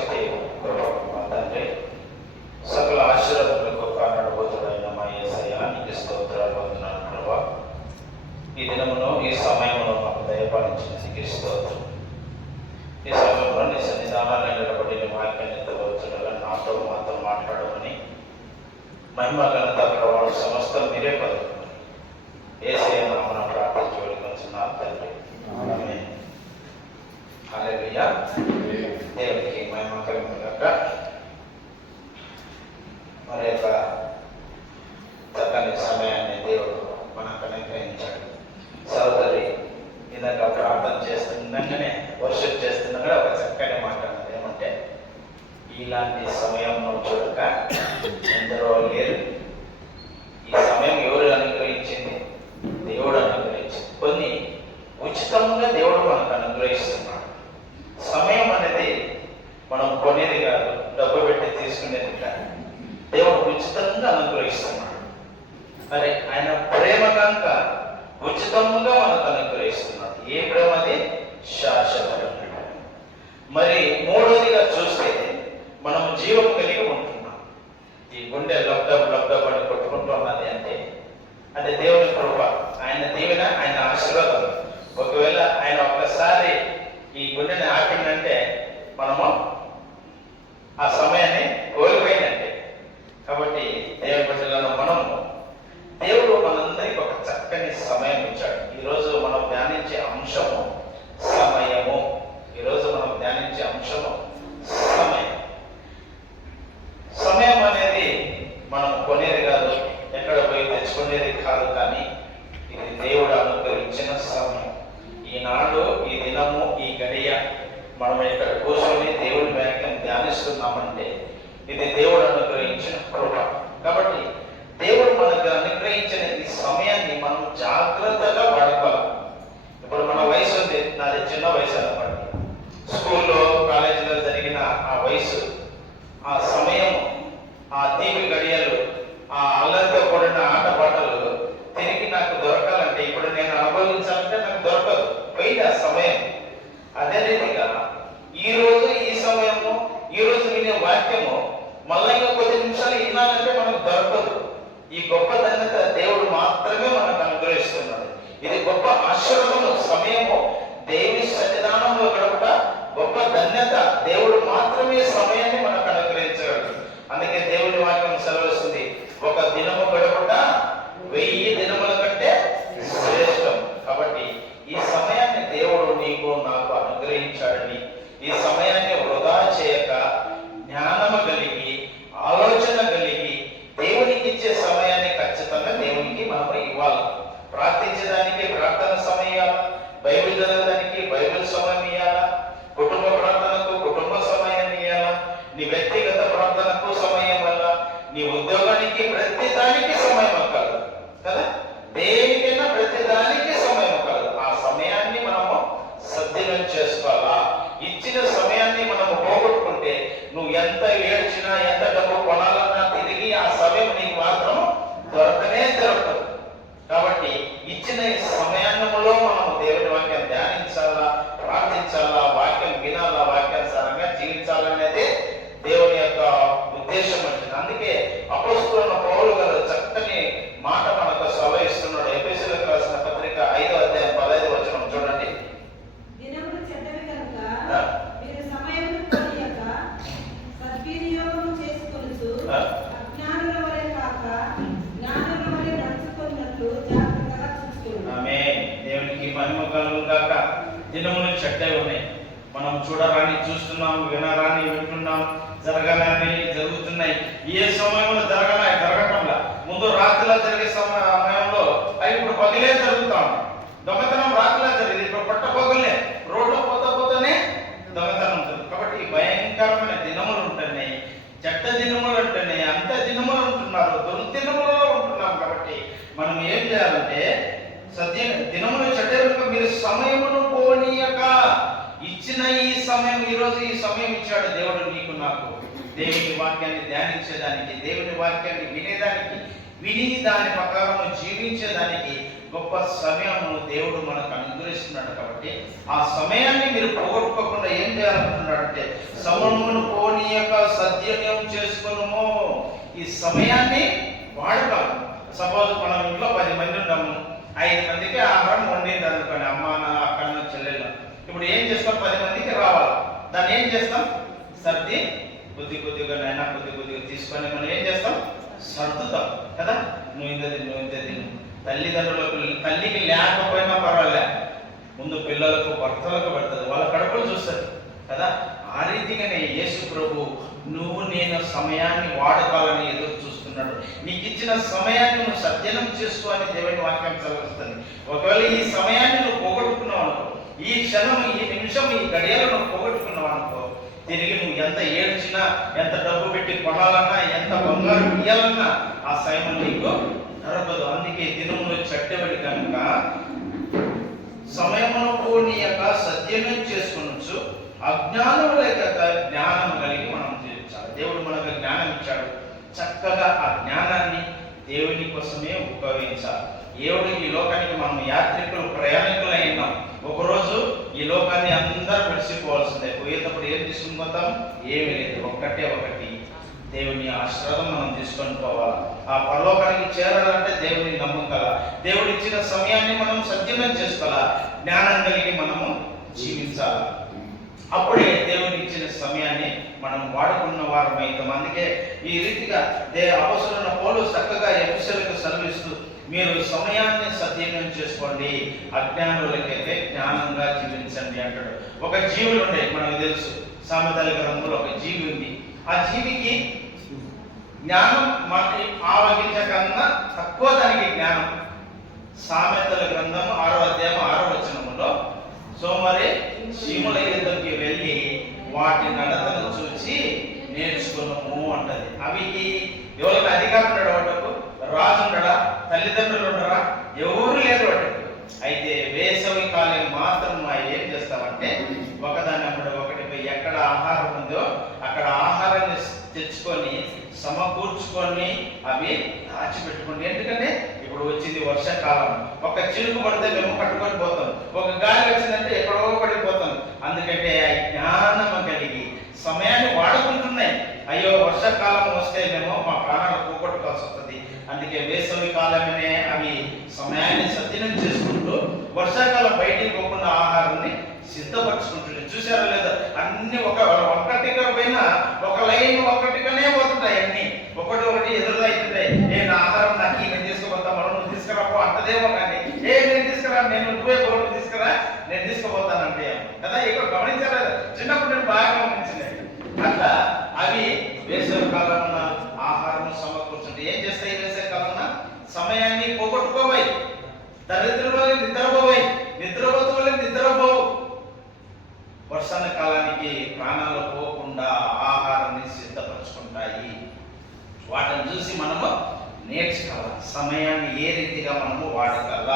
శక్తి మా తండ్రి, సకల ఆశీర్వాదాలకు కారణభూతుడైన మా యేసయ్య, నీకు స్తోత్రాలు వందనాలు ప్రభా. ఈ దినమును ఈ సమయమును మాకు దయపాలించిన నీకు స్తోత్రం. ఈ సమయంలో నీ సన్నిధానాన్ని నిలబడి నీ వాక్యాన్ని ఎత్తవచ్చుగా నాతో మాతో మాట్లాడమని మహిమ ఘనత ప్రభావం సమస్తం మీరే పలుకుని యేసయ్య నామమున ప్రార్థించి వేడుకొంచున్నాను తండ్రి. ఆమేన్. హల్లెలూయా. దేవునికి మహిమ కలుగును గాక. మరి యొక్క చక్కని సమయాన్ని దేవుడు మనకు అనుగ్రహించాడు. సోదరి ఇందాక ప్రార్థన చేస్తుండగానే వర్షిప్ చేస్తుండగా ఒక చక్కని మాట అన్నది ఏమంటే, ఇలాంటి సమయం చూడక ఎందరో లేరు. ఈ సమయం ఎవరు అనుగ్రహించింది? దేవుడు అనుగ్రహించింది. కొన్ని ఉచితంగా దేవుడు మనకు అనుగ్రహిస్తున్నాడు. సమయం అనేది మనం కొనేది కాదు, డబ్బు పెట్టి తీసుకునేది కాదు. దేవుడు ఉచితంగా అనుగ్రహిస్తున్నాడు. మరి ఆయన ప్రేమ కనుక ఉచితంగా మనకు అనుగ్రహిస్తున్నాడు. ఏ ప్రేమ? అది శాశ్వతమైన. మరి మూడోదిగా చూస్తే మనం జీవం కలిగి ఉంటున్నాం. ఈ గుండె లబ్ధం అని కొట్టుకుంటున్నది అంటే దేవుని కృప, ఆయన దీవెన, ఆయన ఆశీర్వాదం. ఒకవేళ ఆయన ఒక్కసారి ఈ గుండెని ఆపిందంటే మనము ఆ సమయాన్ని కోల్పోయినట్టే. కాబట్టి దేవుని బిడ్డలను మనము, దేవుడు మనందరికీ ఒక చక్కని సమయం ఇచ్చాడు. ఈరోజు మనం ధ్యానించే అంశము సమయము. ఈరోజు మనం ధ్యానించే అంశము సమయం. సమయం అనేది మనం కొనేది కాదు, ఎక్కడ పోయి తెచ్చుకునేది కాదు, కానీ ఇది దేవుడు అనుగ్రహించిన సమయం. ఈనాడు, ఈ దినము, ఈ గడియ మనం ఇక్కడ కూర్చొని దేవుడి వాక్యం ధ్యానిస్తున్నామంటే ఇది దేవుడు అనుగ్రహించిన కృప. కాబట్టి దేవుడు మనకు అనుగ్రహించిన ఈ సమయాన్ని మనం జాగ్రత్తగా వాడుకోవాలి. ఇప్పుడు మన వయసు ఉంది, నాది చిన్న వయసు అన్నమాట. స్కూల్లో, కాలేజీలో జరిగిన ఆ వయసు, ఆ సమయం, ఆ తీపి గడియలు, ఆ అల్లరితో కూడిన ఆటపాటలు తిరిగి నాకు దొరకాలంటే, ఇప్పుడు నేను అనుభవించాలంటే నాకు దొరకదు, పోయింది ఆ సమయం. అదే రీతిగా ఈరోజు ఈ సమయము, ఈరోజు వినే వాక్యము మళ్ళీ ఇంకా కొద్ది నిమిషాలు వినాలంటే మనకు దొరకదు. ఈ గొప్ప ధన్యత దేవుడు మాత్రమే మనకు అనుగ్రహిస్తున్నాడు. ఇది గొప్ప ఆశీర్వాదము. సమయము దేవుని సన్నిధానంలో గడపట గొప్ప ధన్యత. దేవుడు మాత్రమే సమయాన్ని మనకు అనుగ్రహించగలడు. అందుకే దేవుని వాక్యం సెలవిస్తుంది, ఒక దినము గడపట 1000 దినముల కంటే శ్రేష్టం. కాబట్టి ఈ సమయాన్ని దేవుడు నీకు నాకు అనుగ్రహించాడని, ఈ సమయాన్ని వృధా చేయక జ్ఞానము కలిగి, ఆలోచన కలిగి, దేవునికి ఇచ్చే సమయాన్ని ఖచ్చితంగా దేవునికి మనము ఇవ్వాలి. ప్రార్థించడానికి ప్రార్థన సమయం ఇవ్వాలా, బైబిల్ చదవడానికి బైబిల్ సమయం ఇవ్వాలా, కుటుంబ ప్రార్థనకు కుటుంబ సమయం ఇవ్వాలా, నీ వ్యక్తిగత ప్రార్థనకు సమయం వల్ల, నీ ఉద్యోగానికి ప్రతి దానికి సమయం కలదు కదా. దేనికైనా ప్రతి దానికి సమయం కలదు. ఆ సమయాన్ని మనము సద్వినియోగం చేసుకోవాలా. ఇచ్చిన సమయాన్ని మనము పోగొట్టుకుంటే నువ్వు ఎంత ఏడ్చినా, ఎంత డబ్బు కొనాలన్నా తిరిగి ఆ సమయం నీకు మాత్రం దొరకనే దొరకదు. కాబట్టి ఇచ్చిన ఈ సమయాన్నములో మనము దేవుని వాక్యం ధ్యానించాలా, ప్రార్థించాలా, వాక్యం వినాలా, వాక్యానుసారంగా జీవించాలనేది దేవుని యొక్క ఉద్దేశం అంటుంది. అందుకే అపోస్తలుడైన పౌలు గారు చక్కని మాట మనకు సవయిస్తున్నాడు. ఎఫెసీయులకు రాసిన పత్రిక 5వ అధ్యాయం 15వ వచనం చూడండి. దినములు చెడ్డవి కనుక మీరు సమయమును పోనీయక సద్వినియోగము చేసుకొనుచు అజ్ఞానుల వలె కాక జ్ఞానుల వలె నడుచుకున్నట్లు జాగ్రత్తగా చూసుకోండి. ఆమేన్. దేవునికి మహిమ కలుగును గాక. దినములు చెడ్డవి ఉన్నాయి. మనం చూడరాని చూస్తున్నాం, వినరాని వింటున్నాం, జరగాలని జరుగుతున్నాయి. ఏ సమయంలో జరగటంలా ముందు రాత్రిలో జరిగే సమయంలో అవి ఇప్పుడు పగలే జరుగుతాం. దొంగతనం రాత్రిలో జరిగింది, ఇప్పుడు పట్ట పగలే రోడ్లో పోతానే దొంగతనం ఉంటుంది. కాబట్టి భయంకరమైన దినములు ఉంటున్నాయి, చెడ్డ దినములు ఉంటున్నాయి, అంత దినములు ఉంటున్నారు, దుర్దినములలో ఉంటున్నాం. కాబట్టి మనం ఏం చేయాలంటే దినములు చెడ్డ మీరు సమయమును పోనీయక, ఇచ్చిన ఈ సమయం, ఈరోజు ఈ సమయం ఇచ్చాడు దేవుడు నీకు నాకు, దేవుని వాక్యాన్ని ధ్యానించేదానికి, దేవుని వాక్యాన్ని వినేదానికి, విని దాని ప్రకారం జీవించేదానికి గొప్ప సమయము దేవుడు మనకు అనుగ్రహిస్తున్నాడు. కాబట్టి ఆ సమయాన్ని మీరు పోగొట్టుకోకుండా ఏం చేయాలనుకుంటున్నాడంటే సమయమును పోనీయక సద్వినియోగం చేసుకున్నాము. ఈ సమయాన్ని వాడగలం. సపోజ్ మనం ఇంట్లో 10 మంది ఉన్నాము, 5 మందికి ఆహారం వండింది అనుకోండి, అమ్మ అక్కన చెల్లెళ్ళు. ఇప్పుడు ఏం చేస్తాం? 10 మందికి రావాలి. దాన్ని ఏం చేస్తాం? సర్ది కొద్దిగా నైనా కొద్దిగా తీసుకొని మనం ఏం చేస్తాం? సర్దుతాం కదా. నువ్వు ఇంత తిను. తల్లికి లేకపోయినా పర్వాలే, ముందు పిల్లలకు భర్తలకు పెడుతుంది, వాళ్ళ కడుపులు చూస్తుంది కదా. ఆ రీతిగానే యేసు ప్రభు నువ్వు నేను సమయాన్ని వాడుకోవాలని ఎదురు చూస్తున్నాడు. నీకు ఇచ్చిన సమయాన్ని నువ్వు సద్వినియోగం చేసుకో అని దేవుని వాక్యం చదివిస్తుంది. ఒకవేళ ఈ సమయాన్ని నువ్వు పోగొట్టుకున్నావు అనుకో, ఈ క్షణం, ఈ నిమిషం, ఈ గడియలు నువ్వు పోగొట్టుకున్నావు అనుకో, తిరిగి నువ్వు ఎంత ఏడ్చినా, ఎంత డబ్బు పెట్టి కొనాలన్నా, ఎంత బంగారు ఇయ్యాలన్నా ఆ సమయం నీకు దొరకదు. అందుకే దినములు చెడ్డబడి కనుక సమయమును పోనీయక సద్వినియోగం చేసుకొనొచ్చు, అజ్ఞానం లేక జ్ఞానం కలిగి మనం జీవించాలి. దేవుడు మనకు జ్ఞానం ఇచ్చాడు. చక్కగా ఆ జ్ఞానాన్ని దేవుని కోసమే ఉపయోగించాలి. దేవుడు ఈ లోకానికి మనం యాత్రికులు, ప్రయాణికులు అయినాం. ఒకరోజు ఈ లోకాన్ని అందరూ విడిచిపోవాల్సిందే. పోయేటప్పుడు ఏం తీసుకుని పోతాం? ఏమీ లేదు. ఒకటి దేవుని ఆశీర్వాదం మనం తీసుకొని పోవాలి. ఆ పరలోకానికి చేరాలంటే దేవుని నమ్మకాల, దేవుడు ఇచ్చిన సమయాన్ని మనం సద్వినియోగం చేసుకోవాలా, జ్ఞానం కలిగి మనము జీవించాలి. అప్పుడే దేవుని ఇచ్చిన సమయాన్ని మనం వాడుకున్న వారం అవుతాం. అందుకే ఈ రీతిగా అపొస్తలుడైన పౌలు చక్కగా ఎఫెసీయులకు సెలవిస్తూ మీరు సమయాన్ని సద్వినియోగం చేసుకోండి, అజ్ఞానులకైతే జ్ఞానంగా జీవించండి అంటాడు. ఒక జీవులు ఉండే, మనకు తెలుసు, సామెతల గ్రంథంలో ఒక జీవి ఉంది. ఆ జీవికి జ్ఞానం మనకి ఆవగించకన్నా తక్కువ దానికి జ్ఞానం. సామెతల గ్రంథం 6వ అధ్యాయం 6వ వచనములో సోమరి చీముల యుద్ధంకి వెళ్ళి వాటి నడతను చూసి నేర్చుకున్నాము అంటది. అవి ఎవరికి అధికారం ఉండడు, వాటకు రాజు ఉండడా, తల్లిదండ్రులు ఉండరా, ఎవరు లేరు వాటకు. అయితే వేసవి కాలం మాత్రం ఏం చేస్తామంటే ఒకదాన్ని అప్పుడు ఒకటి పోయి ఎక్కడ ఆహారం ఉందో అక్కడ ఆహారాన్ని తెచ్చుకొని సమకూర్చుకొని అవి దాచిపెట్టుకోండి. ఎందుకంటే ఇప్పుడు వచ్చింది వర్షాకాలం, ఒక చినుకు పడితే మేము పట్టుకొని పోతాం, ఒక గాలి వచ్చిందంటే ఎక్కడో పడిపోతాం. అందుకంటే జ్ఞానం కలిగి సమయాన్ని వాడుకుంటున్నాయి. అయ్యో వర్షాకాలం వస్తే మేము మా ప్రాణాలు పోగొట్టుకోవాల్సి వస్తుంది. అందుకే వేసవి కాలమనే అవి సమయాన్ని సద్వినియోగం చేసుకుంటూ వర్షాకాలం బయటికి పోకుండా ఆహారాన్ని సిద్ధపరచుకుంటుంది. చూసారా లేదా? అన్ని ఒక్కటిగా పోయినా ఒక లైన్ ఒక్కటిగానే పోతుంటాయి. అన్ని ఒకటి ఎదురుదవుతుంటాయి. నేను ఆహారం నాకు నేను తీసుకుపోతా, మనం నువ్వు తీసుకురాపో అంటదేమో, కానీ నేను తీసుకురా, నువ్వే బోర్డు తీసుకురా, నేను తీసుకుపోతానంటే కదా. ఎక్కువ గమనించారా? చిన్నప్పుడు నేను బాగా గమనించింది. అట్లా అవి వేసవి కాలంలో ఆహారం సమకూర్చుంటే ఏం చేస్తాయి? వేసవి కాలంలో సమయాన్ని పోగొట్టుకోవాలి. దరిద్రుల వల్ల నిద్రపోవాలి, నిద్రపోతు వల్ల నిద్రపోవు. వర్షాల కాలానికి ప్రాణాలు పోకుండా ఆహారాన్ని సిద్ధపరచుకుంటాయి. వాటిని చూసి మనము నేర్చుకోవాలి. సమయాన్ని ఏ రీతిగా మనము వాడగల,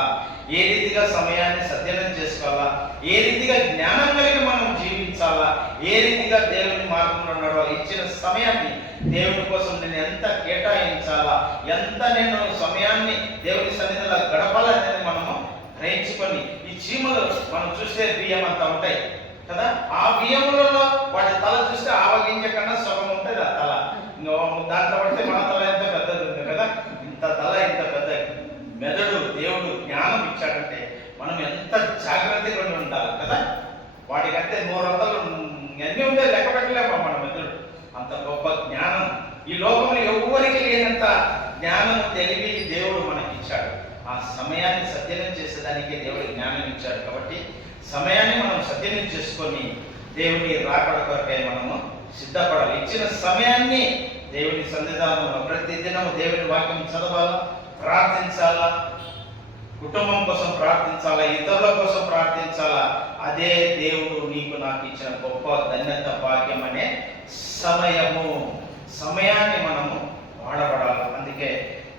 ఏ రీతిగా సమయాన్ని సద్వినియోగం చేసుకోవాలా, ఏ రీతిగా జ్ఞానం కలిగి మనం జీవించాలా, ఏ రీతిగా దేవుని మార్గంలో నడవాలి. ఇచ్చిన సమయాన్ని దేవుని కోసం నేను ఎంత కేటాయించాలా, ఎంత నేను సమయాన్ని దేవుని సన్నిధిలో గడపాలనేది మనము గ్రహించుకొని, ఈ చీమలు మనం చూస్తే బియ్యం అంతా ఉంటాయి కదా, ఆ బియ్యములలో వాటి తల చూస్తే ఆవగింజ కన్నా సగం ఉంటుంది ఆ తల. దాంట్లో పడితే మన తల ఎంత పెద్దది ఉంది కదా, ఇంత తల, ఇంత పెద్ద మెదడు దేవుడు జ్ఞానం ఇచ్చాడంటే మనం ఎంత జాగ్రత్తగా ఉండాలి కదా. వాటికంటే 100 అన్నీ ఉంటే లెక్క పెట్టలేమా మన మెదడు. అంత గొప్ప జ్ఞానం ఈ లోకంలో ఎవరికి లేనంత జ్ఞానం, తెలివి దేవుడు మనకి ఇచ్చాడు. ఆ సమయాన్ని సద్వినియోగం చేసేదానికి దేవుడు జ్ఞానం ఇచ్చాడు. కాబట్టి సమయాన్ని మనం సద్వినియోగం చేసుకొని దేవుని రాకడ కొరకై మనము సిద్ధపడాలి. ఇచ్చిన సమయాన్ని దేవుని సన్నిధానంలో ప్రతిదినం దేవుని వాక్యం చదవాలా, ప్రార్థించాలా, కుటుంబం కోసం ప్రార్థించాలా, ఇతరుల కోసం ప్రార్థించాలా. అదే దేవుడు నీకు నాకు ఇచ్చిన గొప్ప ధన్యత, భాగ్యం అనే సమయాన్ని మనము వాడబడాలి. అందుకే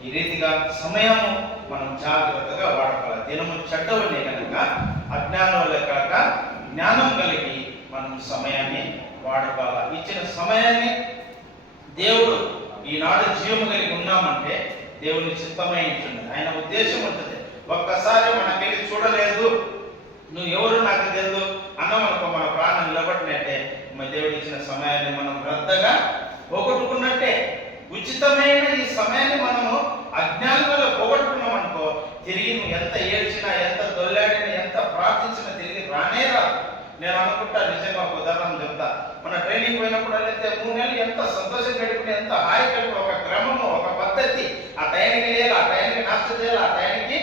ఈ రీతిగా సమయము మనం జాగ్రత్తగా వాడగల. దినము చెడ్డవనే కనుక అజ్ఞానంలో కాక జ్ఞానం కలిగి మనం సమయాన్ని వాడగల. ఇచ్చిన సమయాన్ని దేవుడు ఈనాడు జీవము కలిగి ఉన్నామంటే దేవుని చిత్తమై ఉంటుంది. ఆయన ఉద్దేశం ఉంటుంది. ఒక్కసారి మనకెళ్ళి చూడలేదు, నువ్వు ఎవరు నాకు తెలియదు అన్నమనుకో, మన ప్రాణం నిలబడినట్టే. మన దేవుడు ఇచ్చిన సమయాన్ని మనం రద్దగా పోగొట్టుకున్నట్టే. ఉచితమైన ఈ సమయాన్ని మనము అజ్ఞానంలో పోగొట్టుకున్నాం అనుకో, తిరిగి నువ్వు ఎంత ఏడ్చినా, ఎంత దొల్లాడినా, ఎంత ప్రార్థించినా తిరిగి రానే రాదు. నేను అనుకుంటా, నిజంగా ఒక ఉదాహరణ చెప్తా. మన ట్రైనింగ్ పోయినప్పుడు అయితే 3 నెలలు ఎంత సంతోషం గడుపుకుని, ఎంత హాయి గడుపు, ఒక క్రమము, ఒక పద్ధతి. ఆ టైంకి వేయాలి, ఆ టైంకి నాష్ట చేయాలి, ఆ టైంకి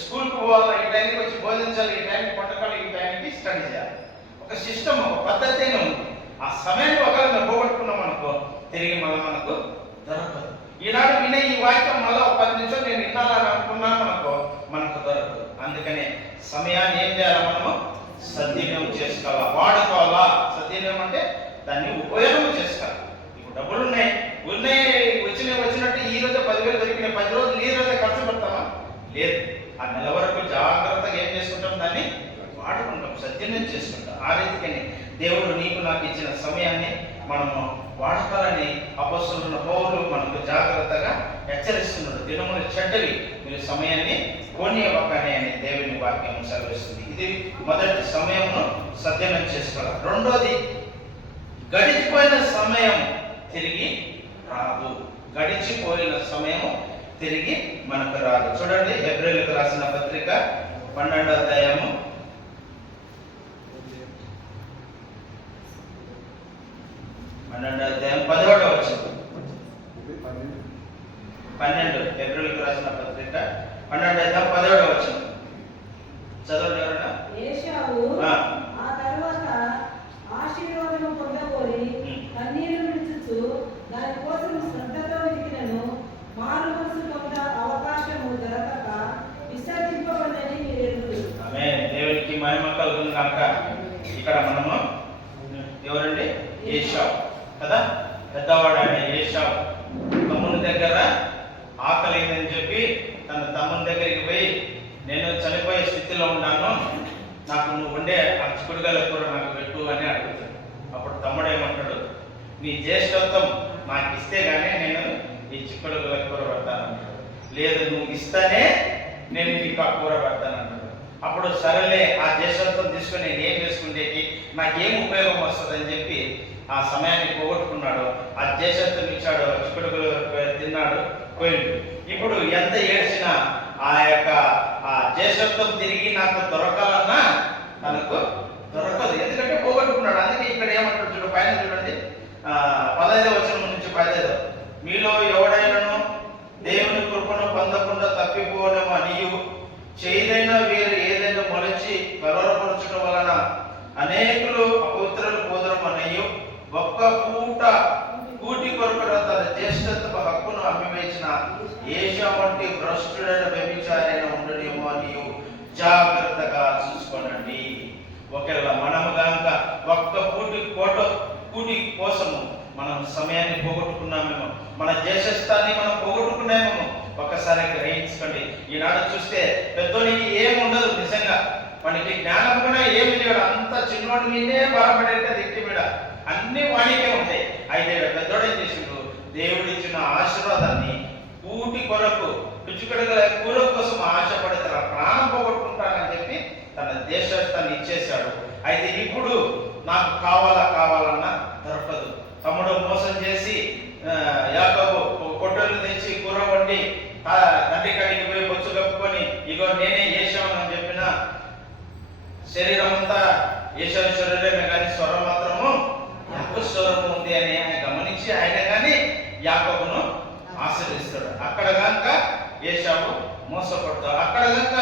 స్కూల్కి పోవాలి, ఈ టైంకి వచ్చి బోధించాలి, ఈ టైంకి వంటకాలు, ఈ టైంకి స్టడీ చేయాలి. ఒక సిస్టమ్, ఒక పద్ధతి అయినా ఉంది. ఆ సమయాన్ని ఒకవేళ మేము పోగొట్టుకున్నాం అనుకో, తిరిగి మళ్ళీ మనకు దొరకదు. ఈనాడు వినే ఈ వాక్యం మళ్ళీ ఒక 10 నిమిషాలు నేను వినాలని అనుకున్నాను అనుకో, మనకు దొరకదు. అందుకనే సమయాన్ని ఏం చేయాలి, మనము సద్వినియోగం చేసుకోవాలా, వాడుకోవాలా. సద్వినియోగం అంటే దాన్ని ఉపయోగం చేసుకోవాలి. ఇప్పుడు డబ్బులు ఉన్నాయి వచ్చినట్టు ఈ రోజే 10,000 దొరికినాయి, 10 రోజులు ఈ రోజే ఖర్చు పెడతామా? లేదు. ఆ నెల వరకు జాగ్రత్తగా ఏం చేసుకుంటాం, దాన్ని వాడుకుంటాం, సద్వినియోగం చేసుకుంటాం. ఆ రీతికని దేవుడు నీకు నాకు ఇచ్చిన సమయాన్ని మనము వాడతారని అపొస్తలుడైన పౌలు మనకు జాగ్రత్తగా హెచ్చరిస్తున్నాడు. దినములు చెడ్డవి, మీరు సమయాన్ని పోనీయవకనే అని దేవుని వాక్యం సెలవిస్తుంది. ఇది మొదటి, సమయమును సద్వినియోగం చేసుకోవాలి. రెండోది, గడిచిపోయిన సమయం తిరిగి రాదు. గడిచిపోయిన సమయము తిరిగి మనకు రాదు. చూడండి, హెబ్రీయులకు రాసిన పత్రిక 12వ అధ్యాయము 11వ వచనం. 12 హెబ్రీయులకు రాసిన పత్రిక 12వ అధ్యాయం 10వ వచనం చదవండి ఎవరైనా. ఏశావు ఆ తరువాత ఆశీర్వాదము పొందకోరి కన్నీరు విడుచుచు దాని కోసం శ్రద్ధతో వెతికినను మారు మనసు పొంద అవకాశము దొరకక విసర్జింపబడని మీరు ఎరుగుదురు. ఆమేన్. దేవునికి మహిమ కలుగును గాక. ఇక్కడ మనము ఎవరండి? ఏశావు కదా, పెద్దవాడు ఆయన ఏశావు. తమ్ముని దగ్గర ఆకలిందని చెప్పి తన తమ్ముని దగ్గరికి పోయి, నేను చనిపోయే స్థితిలో ఉన్నాను, నాకు నువ్వు ఉండే ఆ చిక్కుడుగాయల కూర నాకు పెట్టు అని అడుగుతాడు. అప్పుడు తమ్ముడు ఏమంటాడు, నీ జ్యేష్ఠత్వం నాకు ఇస్తే గానీ నేను ఈ చిక్కుడుగాయల కూర పెడతానంటాడు. లేదు, నువ్వు ఇస్తానే నేను నీకు ఆ కూర పెడతానంటాడు. అప్పుడు సరేలే, ఆ జ్యేష్ఠత్వం తీసుకొని నేను ఏం చేసుకుంటేకి నాకేం ఉపయోగం వస్తుందని చెప్పి ఆ సమయాన్ని పోగొట్టుకున్నాడు. ఆ జ్యేష్ఠత్వం ఇచ్చాడు, చిక్కుడుగాయలు తిన్నాడు, పోయిండు. ఇప్పుడు ఎంత ఏడ్చినా ఆ యొక్క ఆ జ్యేష్ఠత్వం తిరిగి నాకు దొరకాలన్నా తనకు దొరకదు, ఎందుకంటే పోగొట్టుకున్నాడు. అందుకే ఇక్కడ ఏమంటాడు చూడు, పైన చూడండి, 15వ వచనం నుంచి 15. మీలో ఎవడైనాను దేవుని కృపను పొందకుండా తప్పిపోవడం అనియు, చేదైనా వేరు ఏదైనా మొలచి కలవరపరచడం వలన అనేకులు అపవిత్రులు పోదడం అనియు, ఒక్క పూట కూటి కొరకు తన జ్యేష్ఠత్వ హక్కును అమ్మివేసిన ఏషా వంటి భ్రష్టుడైన వ్యభిచారైన ఉండడేమో అని జాగ్రత్తగా చూసుకోనండి. ఒకవేళ మనము కనుక ఒక్క కూటి కోసము మనం సమయాన్ని పోగొట్టుకున్నామేమో, మన జ్యేష్ఠాన్ని మనం పోగొట్టుకున్నామేమో ఒక్కసారి గ్రహించుకోండి. ఈనాడు చూస్తే పెద్దోనికి ఏమి ఉండదు, నిజంగా మనకి జ్ఞానం కూడా ఏమి లేడు, అంత చిన్నోడి మీదే బాధపడేట దిక్కి మీద అన్ని వాడికే ఉంటాయి. అయితే పెద్దోడు ఏం చేసిండు, దేవుడిచ్చిన ఆశీర్వాదాన్ని కూటి కొరకు పిచ్చుకడగల కూర కోసం ఆశపడి తన ప్రాణం పోగొట్టుకుంటానని చెప్పి తన దేశాన్ని ఇచ్చేశాడు. అయితే ఇప్పుడు నాకు కావాలన్నా దొరకదు. తమ్ముడు మోసం చేసి యాకోబు కొట్టలు తెచ్చి కూర వండి తండ్రి కాడికి పోయి బొచ్చు కప్పుకొని, ఇగో నేనే ఏశామని చెప్పిన శరీరం అంతా ఏశావు శరీరమే కానీ స్వరం మాత్రము యాకోబు స్వరము ఉంది అని ఆయన గమనించి ఆయన కానీ యాకోబును ఆశీర్వదిస్తాడు. అక్కడ కనుక ఏశావు మోసపడతాడు, అక్కడ కనుక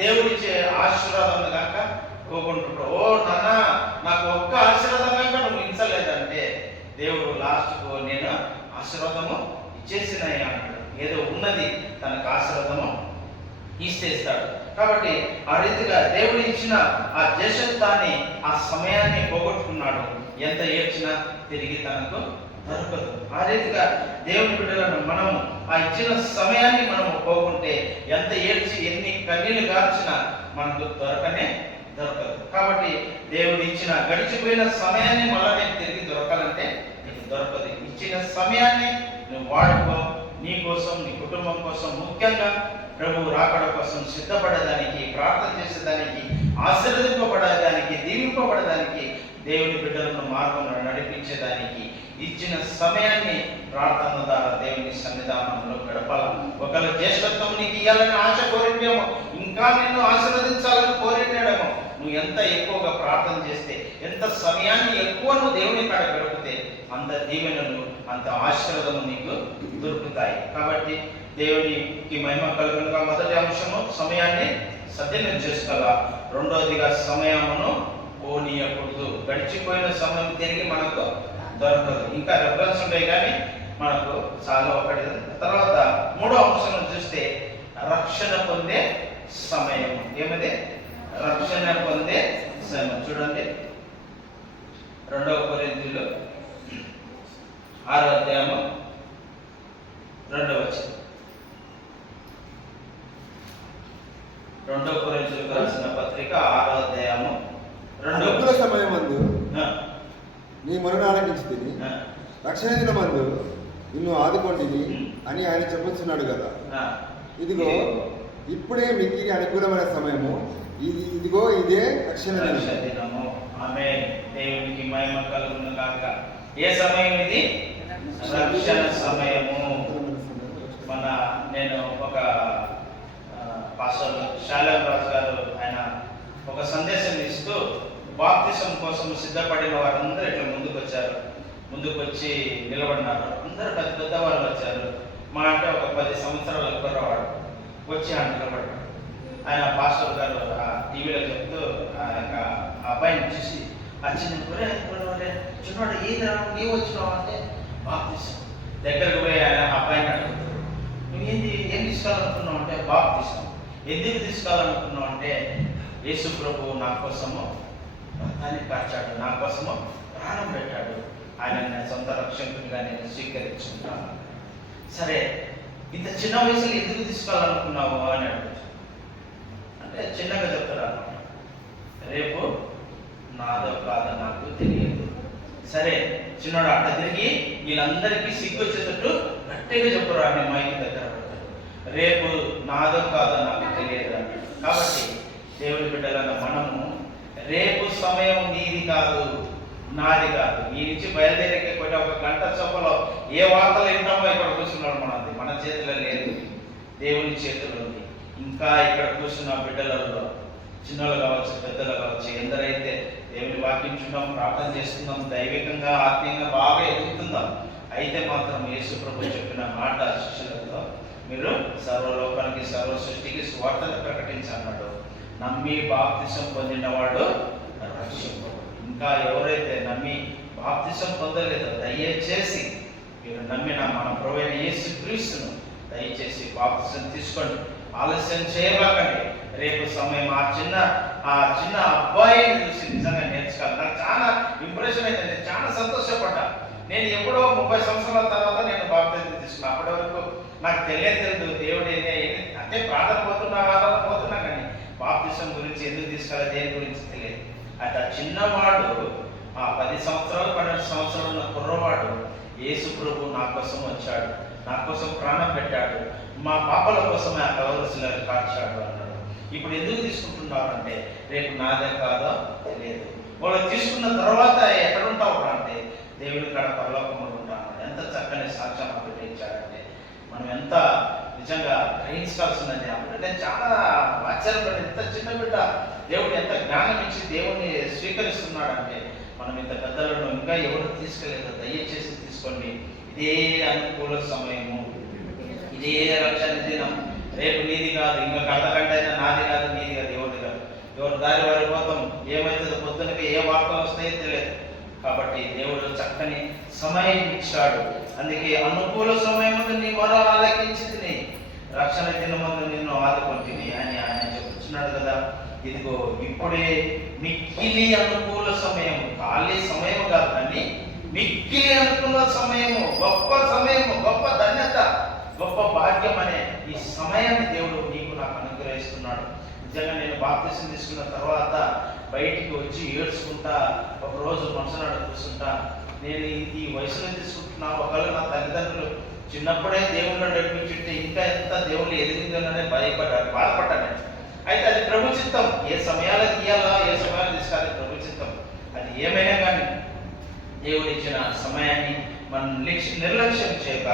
దేవుడిచ్చే ఆశీర్వాదం కనుక పోగొంటుంటాడు. ఓ నాన్న, నాకు ఒక్క ఆశీర్వాదం కనుక నువ్వు ఇచ్చలేదంటే దేవుడు లాస్ట్కు నేను ఆశీర్వాదము ఇచ్చేసినాయి అంటాడు. ఏదో ఉన్నది తనకు ఆశీర్వాదము ఇచ్చేస్తాడు. కాబట్టి ఆ రీతిగా దేవుడు ఇచ్చిన ఆ జ్యేష్ఠత్వాన్ని, ఆ సమయాన్ని పోగొట్టుకున్నాడు. ఎంత ఏడ్చినా తిరిగి తనకు దొరకదు. ఆ రీతిగా దేవుని బిడ్డలను మనము ఆ ఇచ్చిన సమయాన్ని మనము పోగొంటే ఎంత ఏడ్చి ఎన్ని కన్నీళ్లు గార్చినా మనకు దొరకదు. కాబట్టి దేవుడు ఇచ్చిన గడిచిపోయిన సమయాన్ని మళ్ళీ నేను తిరిగి దొరకాలంటే నీకు దొరకదు. ఇచ్చిన సమయాన్ని నువ్వు వాడుకో, నీ కోసం, నీ కుటుంబం కోసం, ముఖ్యంగా ప్రభు రాకడ కోసం సిద్ధపడడానికి, ప్రార్థన చేసేదానికి, ఆశీర్వదింపబడడానికి, దీవింపబడడానికి, దేవుని బిడ్డలను మార్గంలో నడిపించేదానికి ఇచ్చిన సమయాన్ని ప్రార్థన ద్వారా దేవుని సన్నిధానంలో గడపాల. ఒకవేళ జ్యేష్ఠత్వం నీకు ఇవ్వాలని ఆశ కోరిండేమో, ఇంకా నిన్ను ఆశీర్వదించాలని కోరిండేమో, నువ్వు ఎంత ఎక్కువగా ప్రార్థన చేస్తే, ఎంత సమయాన్ని ఎక్కువ నువ్వు దేవుని కాడ గడిపితే అంత దీవెనలు, అంత ఆశీర్వాదము నీకు దొరుకుతాయి. కాబట్టి దేవునికి మహిమ కలుగునుగా మొదటి అంశము సమయాన్ని సద్వినియోగం చేసుకోవాలా. రెండోదిగా సమయమును పోనీయకూడదు. గడిచిపోయిన సమయం తిరిగి మనకు దొరకదు. ఇంకా రెఫరెన్స్ ఉంటాయి కానీ మనకు చాలా ఒకటి. తర్వాత మూడో అంశం చూస్తే రక్షణ పొందే సమయం. ఏమది? రక్షణ పొందే సమయం. చూడండి 2 కొరింథీయులు 6వ అధ్యాయము 2వ వచనం. 2 కొరింథీయులకు రాసిన పత్రిక 6వ అధ్యాయము 2వ సమయమందు నీ మొరను ఆలకించితిని, రక్షణ దినమందు నిన్ను ఆదుకొంటిని అని ఆయన చెప్పుచున్నాడు కదా. ఇదిగో ఇప్పుడే మిక్కిలి అనుకూలమైన సమయము, ఇదిగో ఇదే రక్షణ దినము. ఆమేన్. దేవునికి మహిమ కలుగును గాక. ఏ సమయం ఇది? రక్షణ సమయము. నేను ఒక పాస్టర్ శాలం రాజు గారు ఆయన ఒక సందేశం ఇస్తూ బాప్తిసం కోసం సిద్ధపడిన వారందరూ ఇట్లా ముందుకు వచ్చి నిలబడినారు. అందరూ పెద్ద పెద్ద వాళ్ళు వచ్చారు. మా అంటే ఒక 10 సంవత్సరాల కుర్రవాడు వచ్చి ఆయన నిలబడ్డాడు. ఆయన పాస్టర్ గారు టీవీలో చెప్తూ ఆ అబ్బాయిని చూసి చిన్నవాడు ఏదిరా నీవు వచ్చినావు అంటే బాప్తిసం. దగ్గరకు పోయి ఆయన అబ్బాయిని అడుగుతాడు, నువ్వేంది ఏం తీసుకోవాలనుకున్నావు అంటే బాప్తిసం. ఎందుకు తీసుకోవాలనుకున్నావు అంటే యేసు ప్రభు నా కోసము రక్తాన్ని కార్చాడు, నా కోసము ప్రాణం పెట్టాడు, ఆయన నా సొంత రక్షకునిగా నేను స్వీకరించుకుంటాను. సరే, ఇంత చిన్న వయసులో ఎందుకు తీసుకోవాలనుకున్నావు అని అడుగుతాడు. అంటే చిన్నగా చెప్తాడు అన్నమాట, రేపు నాదో కాదో నాకు తెలియదు. సరే చిన్నవాడు అట్ట తిరిగి వీళ్ళందరికీ సిగ్గు వచ్చేటట్టు గట్టిగా చెప్పరు అని మైకి దగ్గర పడతాడు. రేపు నాదో కాదో నాకు తెలియదు అని. కాబట్టి దేవుని బిడ్డలన్న మనము రేపు సమయం నీది కాదు, నాది కాదు. ఈ నుంచి బయలుదేరే కొన్ని ఒక గంట చొప్పలో ఏ వార్తలు వింటామో ఇక్కడ కూర్చున్నాడు మనది, మన చేతిలో లేదు, దేవుని చేతిలో ఉంది. ఇంకా ఇక్కడ కూర్చున్న బిడ్డలలో చిన్నలు కావచ్చు, పెద్దలు కావచ్చు, ఎందరైతే దేవుని వాక్యం చూద్దాం, ప్రార్థన చేస్తున్నాం, దైవికంగా ఆత్మీయంగా బాగా ఎదుగుతుందాం, అయితే మాత్రం యేసు ప్రభు చెప్పిన మాట శిష్యులతో మీరు సర్వలోకానికి సర్వ సృష్టికి స్వార్థను ప్రకటించన్నాడు. నమ్మి బాప్తిసం పొందినవాడు రక్షింపడు. ఇంకా ఎవరైతే నమ్మి బాప్తిసం పొందలేదో దయచేసి మీరు నమ్మిన మన ప్రభువైన యేసు క్రీస్తును దయచేసి బాప్తిసం తీసుకోండి. ఆలస్యం చేయబాకండి. రేపు సమయం ఆ చిన్న అబ్బాయిని చూసి నిజంగా నేర్చుకోవాలి. నాకు చాలా ఇంప్రెషన్ అయితే, నేను చాలా సంతోషపడ్డా. నేను ఎప్పుడో 30 సంవత్సరాల తర్వాత నేను బాప్తిసం తీసుకున్నాను. అప్పటి వరకు నాకు తెలియదు దేవుడు అంటే ప్రార్థన పోతున్నా కానీ బాప్తిసం గురించి ఎందుకు తీసుకోవాలి, దేని గురించి తెలియదు. అట్లా చిన్నవాడు 10 సంవత్సరాలు 12 సంవత్సరాలు ఉన్న కుర్రవాడు యేసు ప్రభు నా కోసం వచ్చాడు, నా కోసం ప్రాణం పెట్టాడు, మా పాపల కోసమే ఆ కలవరశిలను కార్చాడు అన్నాడు. ఇప్పుడు ఎందుకు తీసుకుంటున్నారంటే రేపు నాదే కాదో తెలియదు. వాళ్ళు తీసుకున్న తర్వాత ఎక్కడుంటావు అంటే దేవుడి కాడ పరలోకంలో ఉంటాను. ఎంత చక్కని సాక్ష్యం అప్పుడు ఇచ్చాడంటే మనం ఎంత నిజంగా గ్రహించాల్సినది. అప్పుడు నేను చాలా ఆశ్చర్యపడి, ఎంత చిన్న బిడ్డ దేవుడు ఎంత జ్ఞానం ఇచ్చి దేవుణ్ణి స్వీకరిస్తున్నాడంటే మనం ఇంత పెద్దలను ఇంకా ఎవరు తీసుకెళ్ళలేదు. దయచేసి తీసుకోండి. ఇదే అనుకూల సమయము, ఇదే రక్షణ దినం. రేపు నీది కాదు, ఇంకా అర్ధగంట అయినా నాది కాదు, నీది కాదు, ఎవరిది కాదు. ఎవరి దారి వారి పోతాం. ఏమైతుందో పొద్దునకి ఏ వార్తలు వస్తాయో తెలియదు. కాబట్టి దేవుడు చక్కని సమయం ఇచ్చాడు. అందుకే అనుకూల సమయమును నీ మొర ఆలకించింది, రక్షణ దినమందు నిన్ను ఆదుకుంటుంది అని ఆయన చెప్తున్నాడు కదా. ఇదిగో ఇప్పుడే మిక్కిలి అనుకూల సమయము, ఖాళీ సమయం కాదు కానీ మిక్కిలి అనుకూల సమయము, గొప్ప సమయము, గొప్ప ధన్యత, గొప్ప భాగ్యం అనే ఈ సమయాన్ని దేవుడు నీకు నాకు అనుగ్రహిస్తున్నాడు. నిజంగా నేను బాప్తిసం తీసుకున్న తర్వాత బయటికి వచ్చి ఏడ్చుకుంటా, ఒకరోజు మనసునాడు కూర్చుంటా, నేను ఈ వయసులో తీసుకుంటున్నా, ఒకవేళ నా తల్లిదండ్రులు చిన్నప్పుడే దేవుళ్ళు నడిపించుంటే ఇంకా ఎంత దేవుళ్ళు ఎదిగిందోననే బాధపడ్డాను. అయితే అది ప్రభు చిత్తం. ఏ సమయాలు తీయాలా, ఏ సమయాలు తీసుకోవాలి, ప్రభు చిత్తం. అది ఏమైనా కానీ దేవుడు ఇచ్చిన సమయాన్ని మనం నిర్లక్ష్యం చేయక,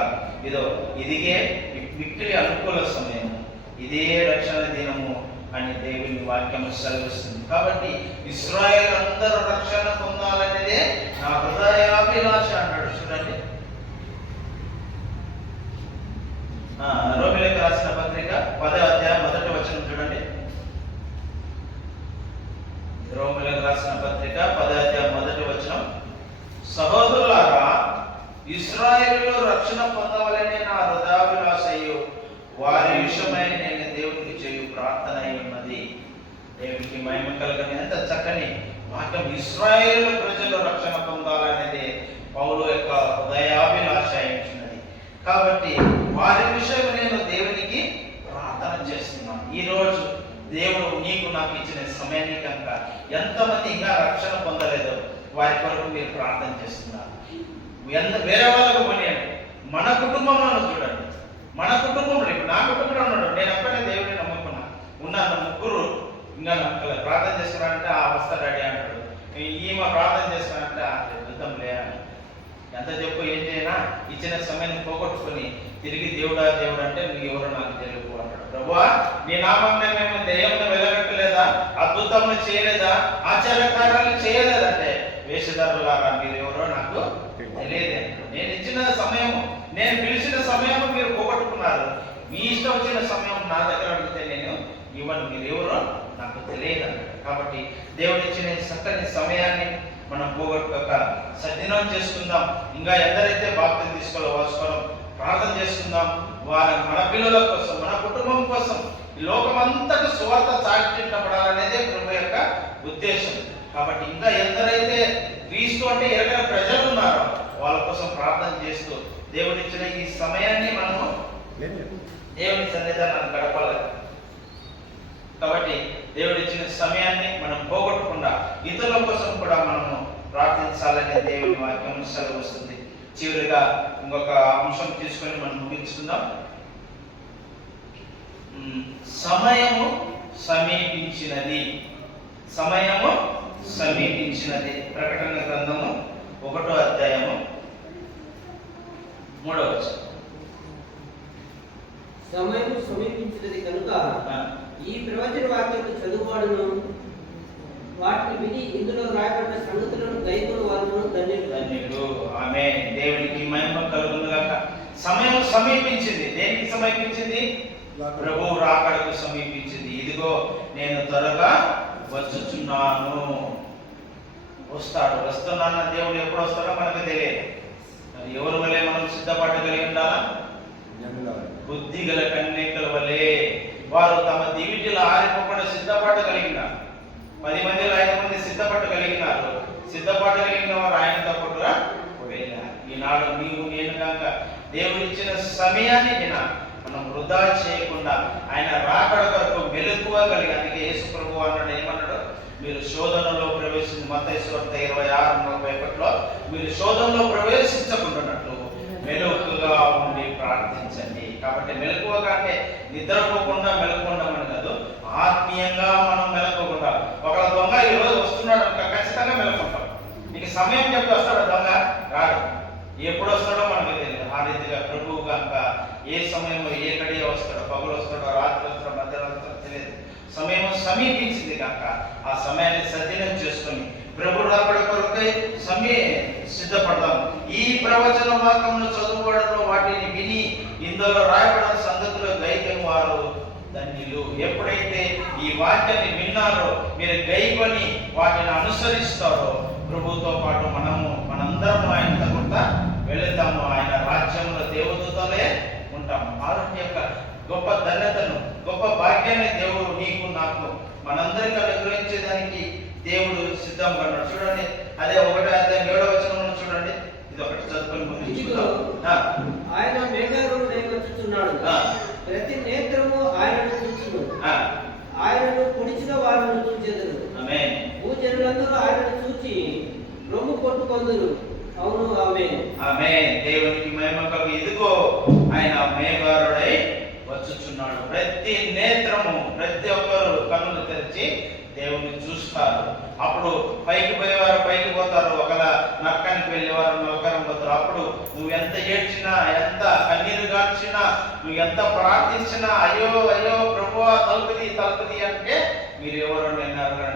ఇదిగే మిక్కిలి అనుకూల సమయం, ఇదే రక్షణ దినము అని దేవుని వాక్యం సెలవిస్తుంది. కాబట్టి ఇశ్రాయేలు అందరూ రక్షణ పొందాలనేదే నా హృదయాభిలాష అన్నాడు. చూడండి, రోమిలకు రాసిన పత్రిక 10వ అధ్యాయం 1వ వచనం చూడండి. రోమిలకు రాసిన పత్రిక 10వ అధ్యాయం 1వ వచనం, సహోదరులారా, ఇశ్రాయేలులో రక్షణ పొందవలనే నా హృదయాభిలాషయు వారి విషయమై నేను దేవునికి చేయు ప్రార్థన అయి ఉన్నది. దేవునికి మహిమ కలుగని ఎంత చక్కని వాక్యం. ఇశ్రాయేలు ప్రజలు రక్షణ పొందాలనేది పౌలు యొక్క హృదయాభిలాష అయించున్నది. కాబట్టి వారి విషయం నేను దేవునికి ప్రార్థన చేస్తున్నాను. ఈరోజు దేవుడు నీకు నాకు ఇచ్చిన సమయాన్ని కనుక ఎంతమంది ఇంకా రక్షణ పొందలేదో వారి కొరకు మీరు ప్రార్థన చేస్తున్నారు. వేరే వాళ్ళకు పోనీయండి, మన కుటుంబంలో చూడండి. మన కుటుంబంలో ఇప్పుడు నా కుటుంబంలో ఉన్నాడు, నేను ఒక్కడే దేవుడిని నమ్ముకున్నా ఉన్నాను. ముగ్గురు ఇంకా నమ్మకలేదు. ప్రార్థన చేస్తున్నారంటే వస్తాడు డాడీ అంటాడు. ఈమె ప్రార్థన చేస్తున్నారంటే అద్భుతం లేదని ఎంత చెప్పు ఏం చేయనా ఇచ్చిన సమయాన్ని పోగొట్టుకొని తిరిగి దేవుడా దేవుడు అంటే నువ్వు ఎవరో నాకు తెలియదు అంటాడు. ప్రభువా, నీ నామంలో మేము దెయ్యంను వెలగట్టలేదా, అద్భుతం చేయలేదా, ఆశ్చర్యకార్యాలు చేయలేదంటే వేషధారులారా మీరు ఎవరో నాకు తెలియదు. నేను ఇచ్చిన సమయము, నేను పిలిచిన సమయము మీరు పోగొట్టుకున్నారు. మీ ఇష్టం వచ్చిన సమయం నా దగ్గర అడిగితే నేను ఇవ్వను, మీరు ఎవరో నాకు తెలియదు. కాబట్టి దేవుడు ఇచ్చిన చక్కని సమయాన్ని మనం పోగొట్టుకోక సద్వినియోగం చేసుకుందాం. ఇంకా ఎందరైతే బాప్తిసం తీసుకోవాలో ప్రార్థన చేసుకుందాం. మన పిల్లల కోసం, మన కుటుంబం కోసం, ఈ లోకమంతటి సువార్త చాటించబడాలనేదే ప్రభు యొక్క ఉద్దేశం. కాబట్టి ఇంకా ఎందరైతే క్రీస్తు అంటే ఎరగని ప్రజలు ఉన్నారో వాళ్ళ కోసం ప్రార్థన చేస్తూ దేవుడిచ్చిన ఈ సమయాన్ని మనము దేవుని సన్నిధానాన్ని గడపాలి. కాబట్టి దేవుడిచ్చిన సమయాన్ని మనం పోగొట్టకుండా ఇతరుల కోసం కూడా మనము ప్రార్థించాలనే దేవుని వాక్యం సెలవుస్తుంది. చివరిగా ఇంకొక అంశం తీసుకొని మనం ముగించుకుందాం. సమయము సమీపించినది. సమయము సమీపించినది. ప్రకటన గ్రంథము 1వ అధ్యాయము 3వ వచనం. సమయం సమీపించినది కనుక ఈ ప్రవచన వాక్యము చదువువాడును వాటిని విని ఇందులో రాయబడిన సంగతులను గైకొను వారును ధన్యులు. ఆమేన్. దేవునికి మహిమ కలుగును గాక. సమయం సమీపించింది. దేనికి సమీపించింది? ప్రభువు రాకడకు సమీపించింది. ఇదిగో నేను త్వరగా వచ్చుచున్నాను. వస్తున్నాన్న దేవుడు ఎప్పుడు వస్తాడో మనకు తెలియదు. మరి ఎవరి వల్లే మనం సిద్ధపడగలిగి ఉండాలా? బుద్ధి గల కన్యకల వల్లే వారు తమ దివిటిలో ఆరిపోకుండా సిద్ధపడగలిగినారు. 10 మందిలో 5 మంది సిద్ధపడగలిగినారు. సిద్ధపడగలిగిన వారు ఆయనతో పాటుగా వెళ్ళారు. ఈనాడు నీవు నేను కనుక దేవుడు ఇచ్చిన సమయాన్ని మనం వృధా చేయకుండా ఆయన రాకడ కొరకు మెలకువ కలిగి, అందుకే యేసు ప్రభువు అన్నాడు, ఏమన్నాడు? మీరు శోధనలో ప్రవేశించి మత్తయి సువార్త 26:31లో మీరు శోధనలో ప్రవేశించకుండానట్లు మెలకుగా ఉండి ప్రార్థించండి. కాబట్టి మెలకువగా అంటే నిద్రపోకుండా మెలకుండమని కాదు, ఆత్మీయంగా మనం మెలకోకుండా. ఒకళ్ళ దొంగ ఈరోజు వస్తున్నాడు ఖచ్చితంగా మెలకుంటాం. నీకు సమయం చెప్తే వస్తాడు దొంగ, రాడు. ఎప్పుడు వస్తాడో మనకు తెలియదు. ఆ రీతిగా ప్రభువు కనుక ఏ సమయంలో ఏ గడియ వస్తాడో, పగులు వస్తాడో, రాత్రి వస్తాడో, మధ్యాహ్నం వస్తాడో తెలియదు. సమయం సమీపించింది కనుక ఆ సమయాన్ని సద్వినియోగం చేసుకొని ప్రభు రాకడ కొరకై సిద్ధపడదాం. ఈ ప్రవచన వాక్యమును చదువుకోవడంలో వాటిని విని ఇందులో రాయబడిన సంగతులు గైకొని వారు ధన్యులు. ఎప్పుడైతే ఈ వాక్యాన్ని విన్నారో, మీరు గైకొని వాటిని అనుసరిస్తారో ప్రభుతో పాటు మనందరం ఆయనతో కూడా వెళుతాము. ఆయన రాజ్యంలో దేవదూతలే ఉంటాము. ఆరోగ్య యొక్క గొప్ప ధన్యతను, గొప్ప భాగ్యాన్ని దేవుడు నీకు నాకు మనందరికీ అనుగ్రహించేదానికి దేవుడు సిద్ధంగా ఉన్నాడు. చూడండి, అదే 1వ అధ్యాయం 7వ వచనంలో చూడండి. ఇది ఒకటి చదువుకొని ఆయన మేఘారూఢుడై వచ్చుచున్నాడు. ప్రతి నేత్రము ఆయనను చూచును. ఆయనను పొడిచిన వారిని చూచెదరు. భూజనులందరూ ఆయనను చూచి రొమ్ము కొట్టుకొందురు. అవును ఆమేన్. ఆమేన్. దేవునికి మహిమ కలుగు. ఇదిగో ఆయన మేఘారుడై వచ్చుచున్నాడు. ప్రతి నేత్రము, ప్రతి ఒక్కరు కన్నులు తెరిచి దేవుని చూస్తారు. అప్పుడు పైకి పోయేవారు పైకి పోతారు, ఒకలా నరకానికి వెళ్ళేవారు నరకం పోతారు. అప్పుడు నువ్వు ఎంత ఏడ్చినా, ఎంత కన్నీరు గార్చినా, నువ్వు ఎంత ప్రార్థించినా, అయ్యో అయ్యో ప్రభువా తలుపుది అంటే మీరు ఎవరో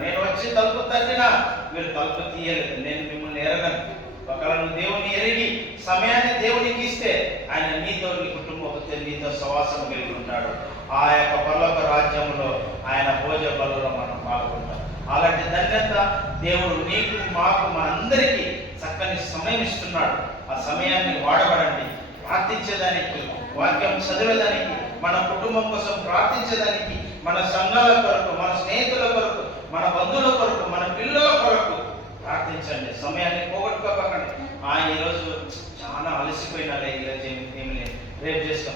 నేను వచ్చి తలుపు తట్టినా మీరు తలుపు తీయలేదు, నేను మిమ్మల్ని ఎరగను. ఒకవేళ నువ్వు దేవుని ఎరిగి సమయాన్ని దేవునికి ఇస్తే ఆయన నీతో, నీ కుటుంబంతో, నీతో సవాసం కలిగి ఉంటాడు. ఆ యొక్క పరలోక రాజ్యంలో ఆయన భోజ బలలో మనం పాల్గొంటాం. అలాంటి ధన్యత దేవుడు నీకు, మాకు, మనందరికీ చక్కని సమయం ఇస్తున్నాడు. ఆ సమయాన్ని వాడబడండి. ప్రార్థించేదానికి, వాక్యం చదివేదానికి, మన కుటుంబం కోసం ప్రార్థించేదానికి, మన సంఘాల కొరకు, మన స్నేహితుల కొరకు, మన బంధువుల కొరకు, మన పిల్లల కొరకు ప్రార్థించండి. సమయాన్ని పోగొట్టుకోకండి. ఈరోజు చాలా అలసిపోయినాలే, ఈరోజు ఏమి లేదు, రేపు చేస్తాం,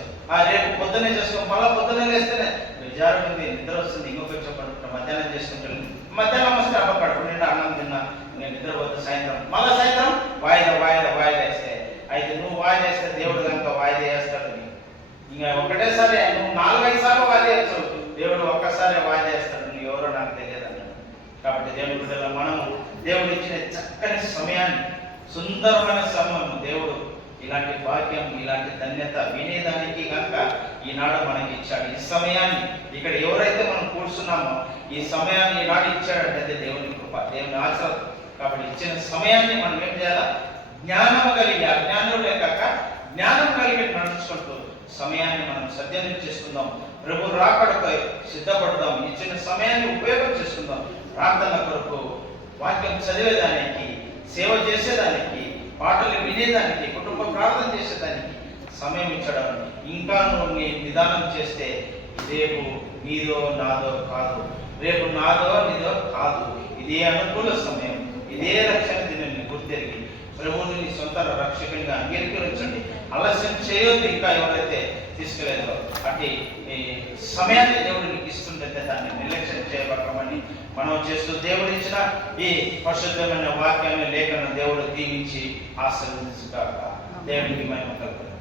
రేపు పొద్దున్నే చేసుకోం, మళ్ళీ పొద్దున్నే లేస్తేనే విచారం ఉంది, నిద్ర వస్తుంది, ఇంకొక చెప్పండి మధ్యాహ్నం చేసుకుంటాను, మధ్యాహ్నం వస్తే కడుపు నిండా అన్నం తిన్నా, నేను నిద్రపోతే సాయంత్రం, మళ్ళీ సాయంత్రం వాయిదా వేస్తే, అయితే నువ్వు వాయిదా వేస్తే దేవుడు కనుక వాయిదా వేస్తాడు. ఇంకా ఒకటేసారి నువ్వు 4-5 సార్లు వాయిదా వేస్తావు, దేవుడు ఒక్కసారి వాయిదా వేస్తాడు. నువ్వు ఎవరో నాకు తెలియదు అన్నాడు. కాబట్టి దేవుడి బిడ్డల మనము దేవుడు ఇచ్చిన చక్కని సమయాన్ని, సుందరమైన సమయం, దేవుడు ఇలాంటి భాగ్యం, ఇలాంటి ధన్యత వినేదానికి కనుక ఈనాడు మనకి ఇచ్చాడు. ఈ సమయాన్ని ఇక్కడ ఎవరైతే మనం కూర్చున్నామో ఈ సమయాన్ని ఈనాడు ఇచ్చాడంటే అదే దేవుని కృప, దేవుని ఆశీర్వాదం. కాబట్టి ఇచ్చిన సమయాన్ని మనం ఏం చేయాలా? జ్ఞానం కలిగి, అజ్ఞానులే కాక జ్ఞానం కలిగి నడుచుకుంటూ సమయాన్ని మనం సద్వినియోగం చేసుకుందాం. ప్రభు రాకడతో సిద్ధపడదాం. ఇచ్చిన సమయాన్ని ఉపయోగం చేసుకుందాం. ప్రార్థన కొరకు, వాక్యం చదివేదానికి, సేవ చేసేదానికి, పాటలు వినేదానికి, కుటుంబ ప్రార్థన చేసేదానికి సమయం ఇచ్చడం. ఇంకా నువ్వు నీ నిదానం చేస్తే రేపు నీదో నాదో కాదు, రేపు నాదో నీదో కాదు, ఇదే అనుకూల సమయం, ఇదే రక్షణ దినాన్ని గుర్తెరిగి ప్రభువుని నీ సొంత రక్షకునిగా అంగీకరించండి. ఆలస్యం చేయొద్దు. ఇంకా ఎవరైతే తీసుకెళ్ళేదో అట్టి సమయాన్ని దేవుడు నీకు ఇస్తుంటే దాన్ని నిర్లక్ష్యం చేయబడమని మనం చేస్తూ దేవుడు ఇచ్చిన ఈ పరిశుద్ధమైన వాక్యాన్ని, లేఖను దేవుడు దీవించి ఆశీర్వదించుగాక. దేవునికి మహిమ కలుగును.